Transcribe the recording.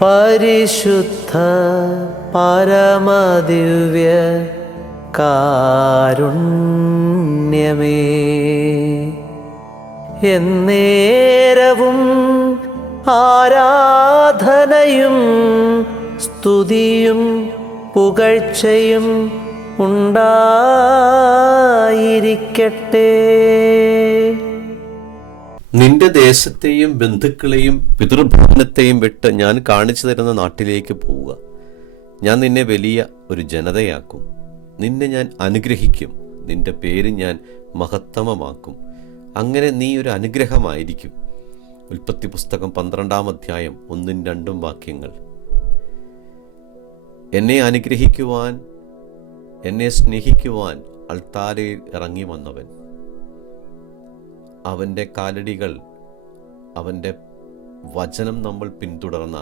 പരിശുദ്ധ പരമദിവ്യ കാരുണ്യമേ, എന്നേരവും ആരാധനയും സ്തുതിയും പുകഴ്ചയും ഉണ്ടായിരിക്കട്ടെ. നിന്റെ ദേശത്തെയും ബന്ധുക്കളെയും പിതൃഭവനത്തെയും വിട്ട് ഞാൻ കാണിച്ചു തരുന്ന നാട്ടിലേക്ക് പോവുക. ഞാൻ നിന്നെ വലിയ ഒരു ജനതയാക്കും. നിന്നെ ഞാൻ അനുഗ്രഹിക്കും. നിന്റെ പേര് ഞാൻ മഹത്തമമാക്കും. അങ്ങനെ നീ ഒരു അനുഗ്രഹമായിരിക്കും. ഉൽപ്പത്തി പുസ്തകം 12-ാം അധ്യായം 1-2 വാക്യങ്ങൾ. എന്നെ അനുഗ്രഹിക്കുവാൻ, എന്നെ സ്നേഹിക്കുവാൻ അൾത്താരയിൽ ഇറങ്ങി വന്നവൻ, അവൻ്റെ കാലടികൾ, അവൻ്റെ വചനം നമ്മൾ പിന്തുടർന്നാൽ